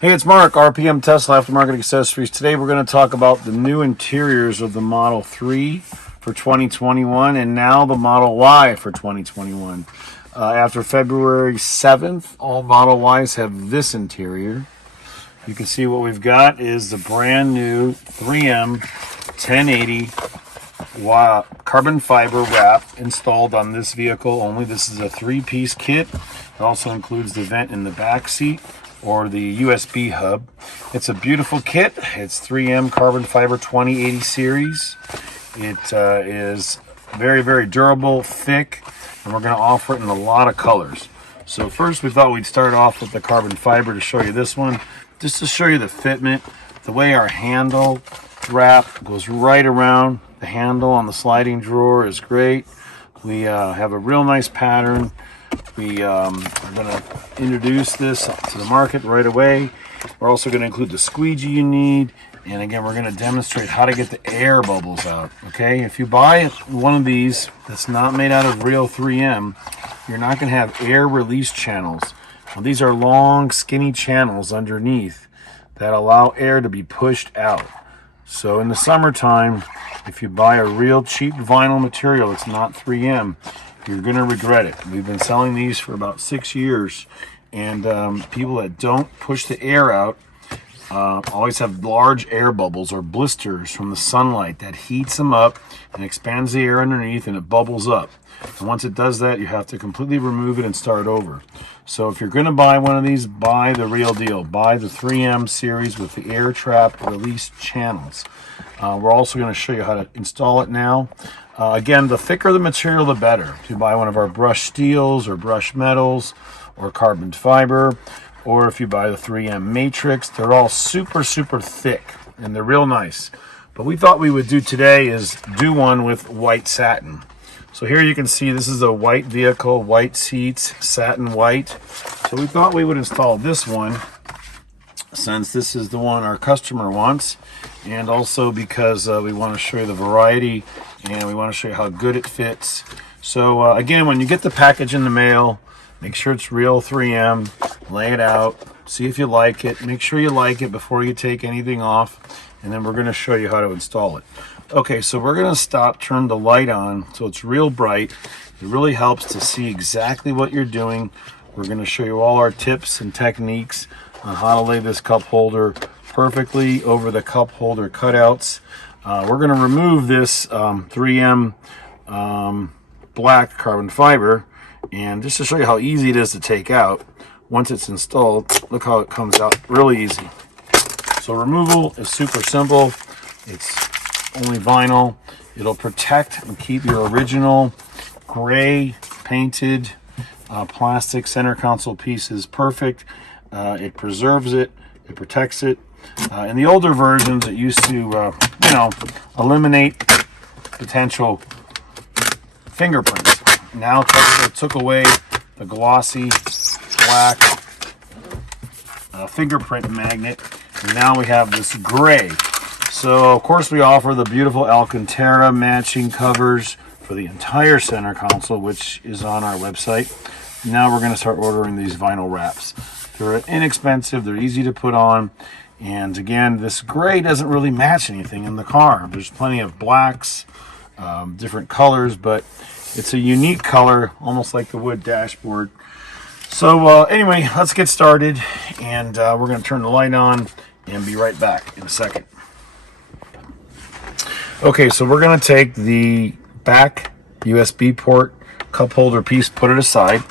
Hey, it's Mark, RPM Tesla Aftermarket Accessories. Today we're going to talk about the new interiors of the Model 3 for 2021 and now the Model Y for 2021. After February 7th, all Model Ys have this interior. You can see what we've got is the brand new 3M 1080 carbon fiber wrap installed on this vehicle only. This is a three-piece kit. It also includes the vent in the back seat or the USB hub. It's a beautiful kit. It's 3M carbon fiber 2080 series. It is very, very durable, thick, and we're going to offer it in a lot of colors. So first we thought we'd start off with the carbon fiber to show you this one, just to show you the fitment, the way our handle wrap goes right around the handle on the sliding drawer is great. We have a real nice pattern. We are going to introduce this to the market right away. We're also going to include the squeegee you need. And again, we're going to demonstrate how to get the air bubbles out. Okay, if you buy one of these that's not made out of real 3M, you're not going to have air release channels. Now, these are long, skinny channels underneath that allow air to be pushed out. So in the summertime, if you buy a real cheap vinyl material, it's not 3M, you're going to regret it. We've been selling these for about 6 years, and people that don't push the air out always have large air bubbles or blisters from the sunlight that heats them up and expands the air underneath, and it bubbles up. And once it does that, you have to completely remove it and start over. So if you're going to buy one of these, buy the real deal. Buy the 3M series with the air trap release channels. We're also going to show you how to install it now. Again, the thicker the material, the better. If you buy one of our brushed steels or brushed metals or carbon fiber, or if you buy the 3M Matrix, they're all super, super thick, and they're real nice. But we thought we would do today is do one with white satin. So here you can see this is a white vehicle, white seats, satin white. So we thought we would install this one since this is the one our customer wants, and also because we want to show you the variety and we want to show you how good it fits. So again, when you get the package in the mail, make sure it's real 3M, lay it out, see if you like it, make sure you like it before you take anything off, and then we're going to show you how to install it. Okay, so we're going to turn the light on so it's real bright. It really helps to see exactly what you're doing. We're going to show you all our tips and techniques on how to lay this cup holder perfectly over the cup holder cutouts. We're going to remove this 3M black carbon fiber, and just to show you how easy it is to take out. Once it's installed, look how it comes out really easy. So removal is super simple. It's only vinyl. It'll protect and keep your original gray painted plastic center console pieces perfect. It preserves it, it protects it. In the older versions, it used to eliminate potential fingerprints. Now Tesla took away the glossy black fingerprint magnet, and now we have this gray. So of course we offer the beautiful Alcantara matching covers for the entire center console, which is on our website. Now we're going to start ordering these vinyl wraps. They're inexpensive, they're easy to put on, and again, this gray doesn't really match anything in the car. There's plenty of blacks, different colors, but it's a unique color, almost like the wood dashboard. So anyway, let's get started, and we're going to turn the light on and be right back in a second. Okay, so we're going to take the back USB port cup holder piece, put it aside.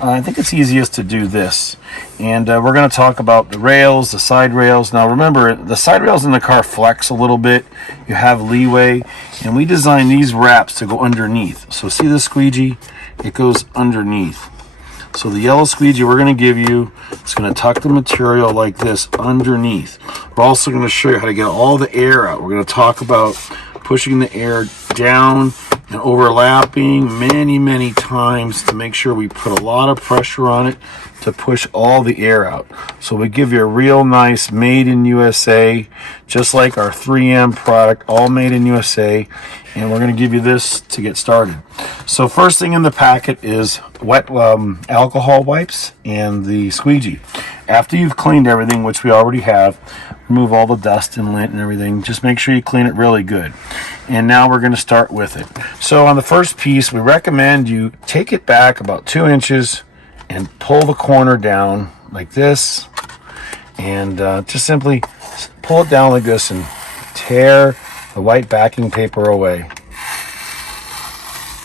I think it's easiest to do this. And we're going to talk about the rails, the side rails. Now remember, the side rails in the car flex a little bit. You have leeway. And we designed these wraps to go underneath. So see the squeegee? It goes underneath. So the yellow squeegee we're going to give you, it's going to tuck the material like this underneath. We're also going to show you how to get all the air out. We're going to talk about pushing the air down and overlapping many times to make sure we put a lot of pressure on it to push all the air out. So we give you a real nice made in USA, just like our 3M product, all made in USA. And we're going to give you this to get started. So first thing in the packet is wet alcohol wipes and the squeegee. After you've cleaned everything, which we already have, remove all the dust and lint and everything. Just make sure you clean it really good. And now we're going to start with it. So on the first piece, we recommend you take it back about 2 inches and pull the corner down like this. And just simply pull it down like this and tear the white backing paper away.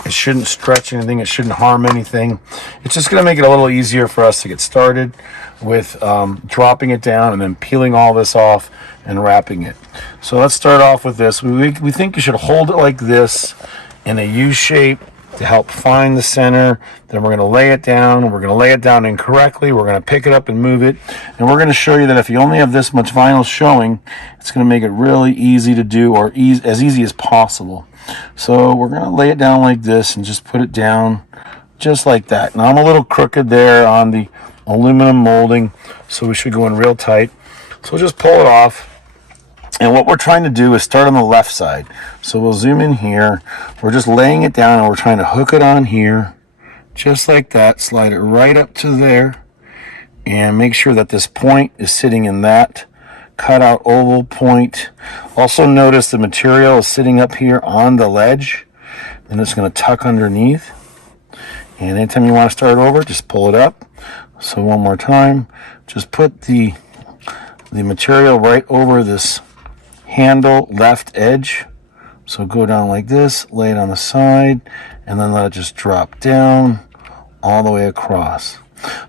It shouldn't stretch anything. It shouldn't harm anything. It's just going to make it a little easier for us to get started with dropping it down and then peeling all this off and wrapping it. So let's start off with this. We think you should hold it like this in a U shape to help find the center. Then we're going to lay it down. We're going to lay it down incorrectly. We're going to pick it up and move it. And we're going to show you that if you only have this much vinyl showing, it's going to make it really easy to do, or as easy as possible. So we're going to lay it down like this and just put it down just like that. Now I'm a little crooked there on the aluminum molding, so we should go in real tight. So we'll just pull it off. And what we're trying to do is start on the left side. So we'll zoom in here. We're just laying it down and we're trying to hook it on here. Just like that. Slide it right up to there. And make sure that this point is sitting in that cutout oval point. Also notice the material is sitting up here on the ledge. Then it's going to tuck underneath. And anytime you want to start over, just pull it up. So one more time. Just put the material right over this handle left edge. So go down like this, lay it on the side, and then let it just drop down all the way across.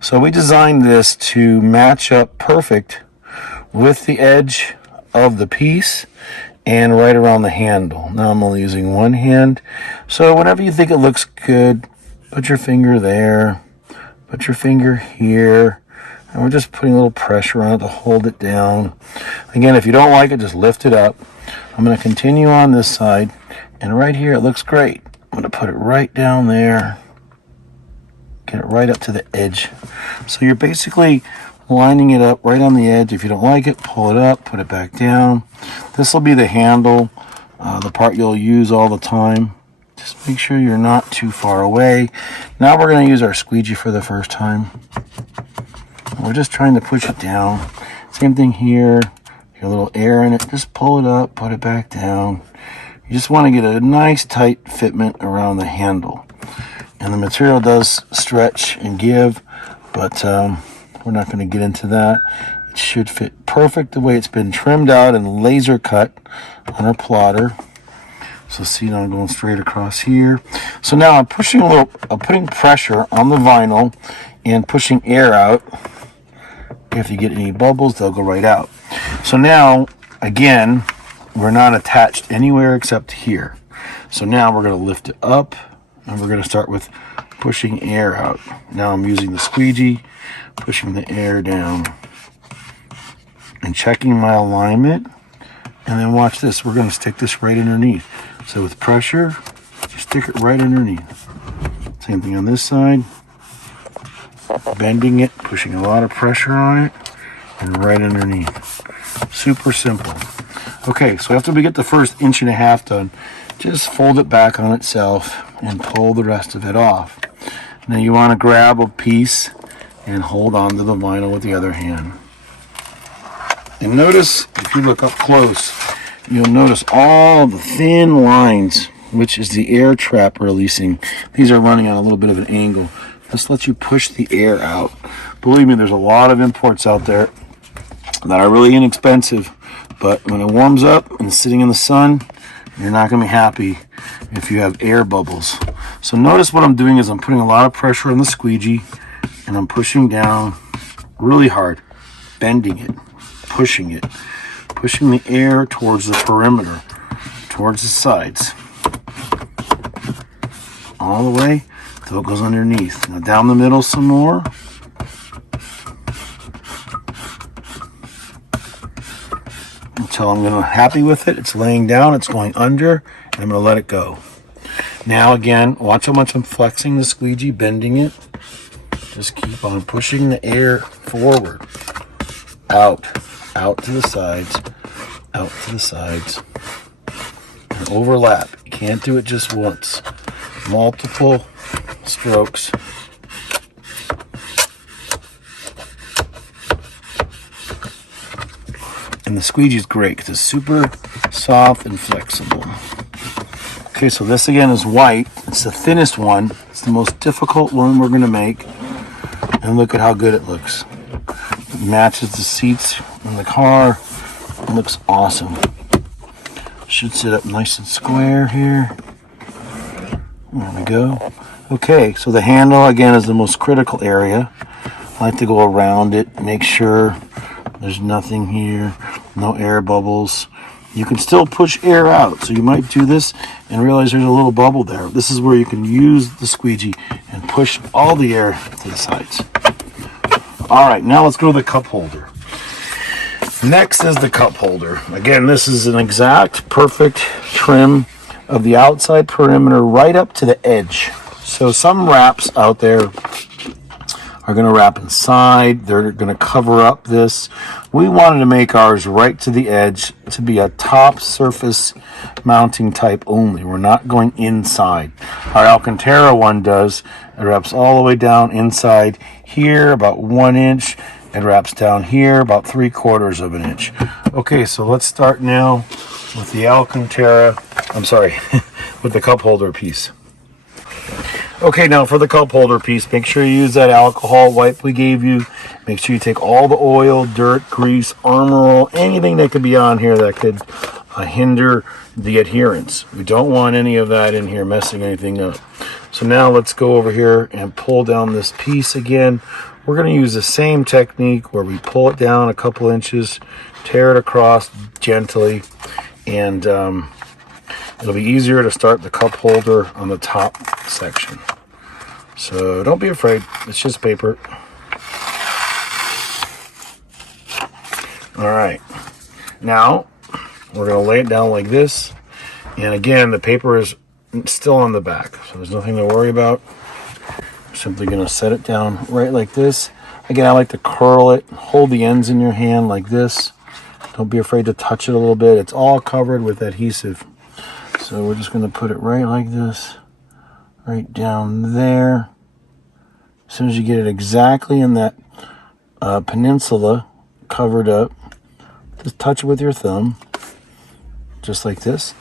So we designed this to match up perfect with the edge of the piece and right around the handle. Now I'm only using one hand. So whenever you think it looks good, put your finger there, put your finger here, and we're just putting a little pressure on it to hold it down. Again, if you don't like it, just lift it up. I'm going to continue on this side, and right here it looks great. I'm going to put it right down there, get it right up to the edge. So you're basically lining it up right on the edge. If you don't like it, pull it up, put it back down. This will be the handle, the part you'll use all the time. Just make sure you're not too far away. Now we're going to use our squeegee for the first time. We're just trying to push it down. Same thing here. Get a little air in it. Just pull it up, put it back down. You just want to get a nice tight fitment around the handle. And the material does stretch and give, but we're not going to get into that. It should fit perfect the way it's been trimmed out and laser cut on our plotter. So see, now I'm going straight across here. So now I'm putting pressure on the vinyl and pushing air out. If you get any bubbles, they'll go right out. So now, again, we're not attached anywhere except here. So now we're going to lift it up, and we're going to start with pushing air out. Now I'm using the squeegee, pushing the air down, and checking my alignment. And then watch this. We're going to stick this right underneath. So with pressure, just stick it right underneath. Same thing on this side. Bending it, pushing a lot of pressure on it, and right underneath. Super simple. Okay, so after we get the first 1.5 inches done, just fold it back on itself and pull the rest of it off. Now you want to grab a piece and hold on to the vinyl with the other hand. And notice, if you look up close, you'll notice all the thin lines, which is the air trap releasing. These are running on a little bit of an angle. This lets you push the air out. Believe me, there's a lot of imports out there that are really inexpensive, but when it warms up and it's sitting in the sun, you're not going to be happy if you have air bubbles. So notice what I'm doing is I'm putting a lot of pressure on the squeegee, and I'm pushing down really hard, bending it, pushing the air towards the perimeter, towards the sides, all the way till it goes underneath. Now down the middle some more. Until I'm happy with it. It's laying down, it's going under, and I'm going to let it go. Now again, watch how much I'm flexing the squeegee, bending it. Just keep on pushing the air forward, out to the sides, out to the sides, and overlap. You can't do it just once. Multiple strokes. And the squeegee is great because it's super soft and flexible. Okay, so this again is white. It's the thinnest one. It's the most difficult one we're going to make. And look at how good it looks. It matches the seats in the car. It looks awesome. Should sit up nice and square here. There we go. Okay, so the handle again is the most critical area. I like to go around it, make sure there's nothing here, no air bubbles. You can still push air out, so you might do this and realize there's a little bubble there. This is where you can use the squeegee and push all the air to the sides. All right, now let's go to the cup holder. Next is the cup holder. Again, this is an exact perfect trim of the outside perimeter right up to the edge. So some wraps out there are going to wrap inside. They're going to cover up this. We wanted to make ours right to the edge to be a top surface mounting type only. We're not going inside. Our Alcantara one does. It wraps all the way down inside here, about 1 inch. It wraps down here about 3/4 of an inch. Okay, so let's start now with the Alcantara. I'm sorry, with the cup holder piece. Okay, now for the cup holder piece, make sure you use that alcohol wipe we gave you. Make sure you take all the oil, dirt, grease, Armor All, anything that could be on here that could hinder the adherence. We don't want any of that in here messing anything up. So now let's go over here and pull down this piece again. We're going to use the same technique where we pull it down a couple inches, tear it across gently, and it'll be easier to start the cup holder on the top section. So don't be afraid, it's just paper. All right, now we're going to lay it down like this. And again, the paper is still on the back, so there's nothing to worry about. I'm simply going to set it down right like this. Again, I like to curl it, hold the ends in your hand like this. Don't be afraid to touch it a little bit. It's all covered with adhesive. So we're just going to put it right like this, right down there. As soon as you get it exactly in that peninsula covered up, just touch it with your thumb, just like this.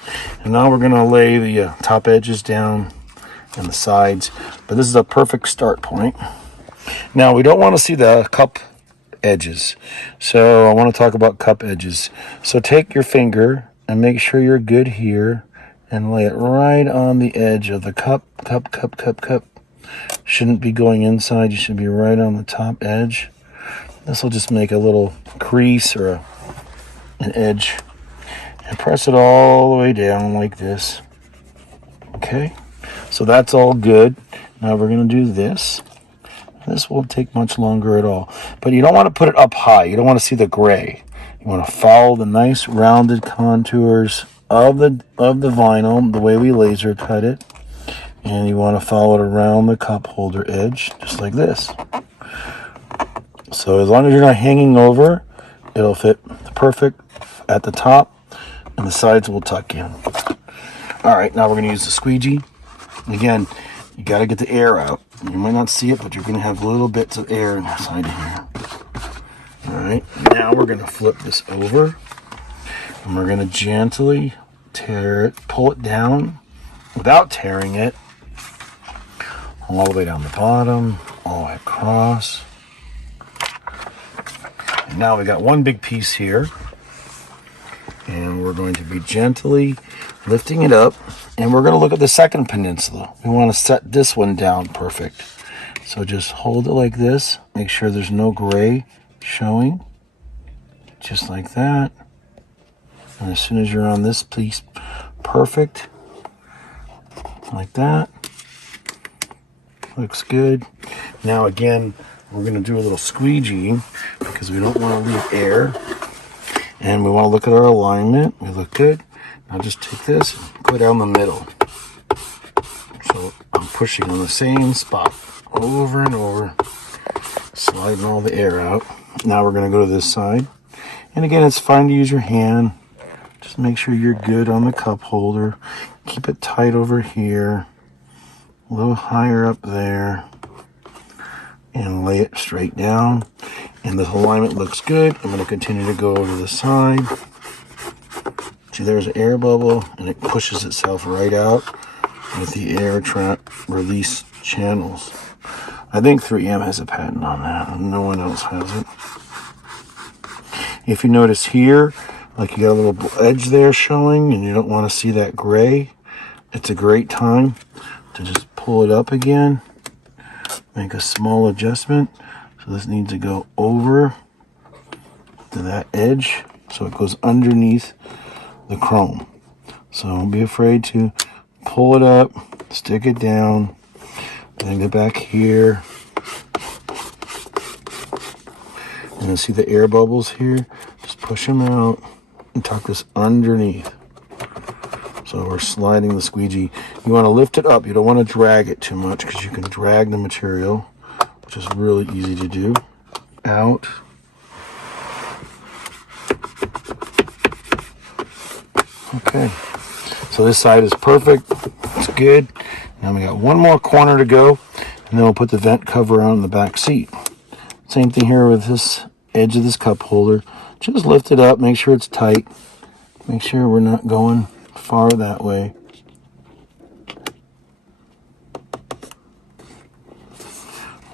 And now we're going to lay the top edges down and the sides. But this is a perfect start point. Now we don't want to see the cup edges. So I want to talk about cup edges. So take your finger and make sure you're good here and lay it right on the edge of the cup. Shouldn't be going inside. You should be right on the top edge. This will just make a little crease or an edge. And press it all the way down like this. Okay, so that's all good. Now we're going to do this. This won't take much longer at all. But you don't want to put it up high. You don't want to see the gray. You want to follow the nice rounded contours of the vinyl, the way we laser cut it. And you want to follow it around the cup holder edge, just like this. So as long as you're not hanging over, it'll fit perfect at the top, and the sides will tuck in. All right, now we're going to use the squeegee. Again, you got to get the air out. You might not see it, but you're going to have little bits of air inside of here. All right, now we're going to flip this over, and we're going to gently tear it, pull it down without tearing it, all the way down the bottom, all the way across. And now we got one big piece here, and we're going to be gently lifting it up, and we're going to look at the second peninsula. We want to set this one down perfect. So just hold it like this, make sure there's no gray showing, just like that. And as soon as you're on this piece, perfect, like that. Looks good. Now again, we're going to do a little squeegee because we don't want to leave air. And we want to look at our alignment. We look good. Now just take this and go down the middle. So I'm pushing on the same spot over and over, sliding all the air out. Now we're going to go to this side. And again, it's fine to use your hand. Just make sure you're good on the cup holder. Keep it tight over here. A little higher up there. And lay it straight down. And the alignment looks good. I'm going to continue to go over to the side. See, there's an air bubble, and it pushes itself right out with the air trap release channels. I think 3M has a patent on that. No one else has it. If you notice here, like you got a little edge there showing, and you don't want to see that gray, it's a great time to just pull it up again. Make a small adjustment. So this needs to go over to that edge, so it goes underneath the chrome. So don't be afraid to pull it up, stick it down, then get back here. And then see the air bubbles here? Just push them out and tuck this underneath. So we're sliding the squeegee. You want to lift it up. You don't want to drag it too much because you can drag the material, which is really easy to do. Out. Okay. So this side is perfect. It's good. Now we got one more corner to go, and then we'll put the vent cover on the back seat. Same thing here with this edge of this cup holder. Just lift it up, make sure it's tight. Make sure we're not going far that way.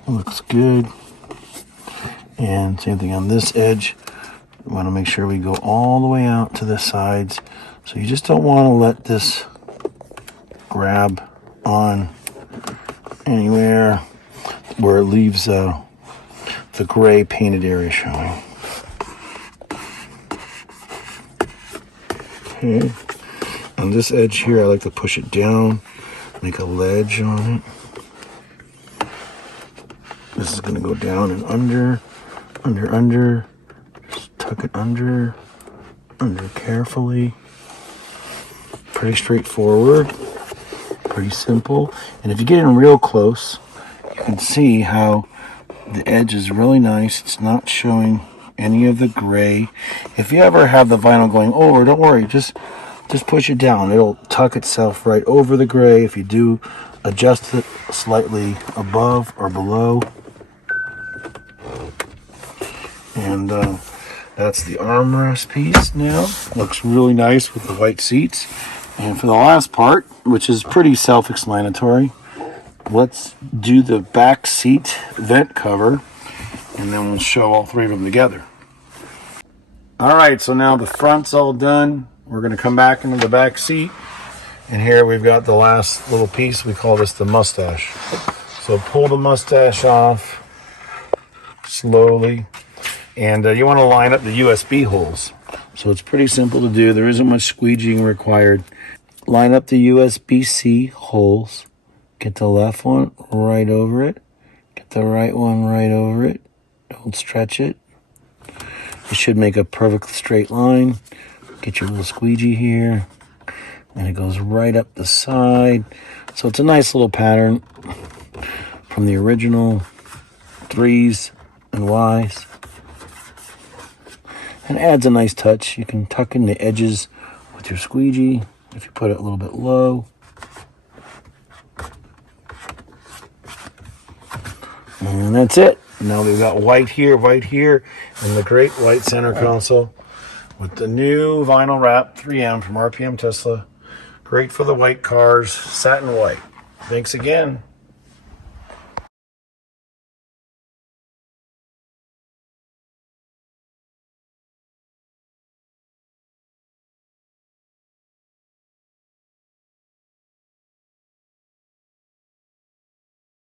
Looks good. And same thing on this edge. We want to make sure we go all the way out to the sides. So you just don't want to let this grab on anywhere where it leaves the gray painted area showing. Okay. On this edge here, I like to push it down, make a ledge on it. This is going to go down and under. Just tuck it under carefully. Pretty straightforward, pretty simple. And if you get in real close, you can see how the edge is really nice. It's not showing any of the gray. If you ever have the vinyl going over, don't worry, just push it down. It'll tuck itself right over the gray. If you do adjust it slightly above or below. And that's the armrest piece now. Looks really nice with the white seats. And for the last part, which is pretty self-explanatory, let's do the back seat vent cover, and then we'll show all three of them together. All right, so now the front's all done. We're going to come back into the back seat, and here we've got the last little piece. We call this the mustache. So pull the mustache off slowly, and you want to line up the USB holes. So it's pretty simple to do. There isn't much squeegeeing required. Line up the USB-C holes. Get the left one right over it. Get the right one right over it. Don't stretch it. It should make a perfect straight line. Get your little squeegee here. And it goes right up the side. So it's a nice little pattern from the original 3's and Y's. And adds a nice touch. You can tuck in the edges with your squeegee if you put it a little bit low. And that's it. Now we've got white here, and the great white center console with the new vinyl wrap 3M from RPM Tesla. Great for the white cars, satin white. Thanks again.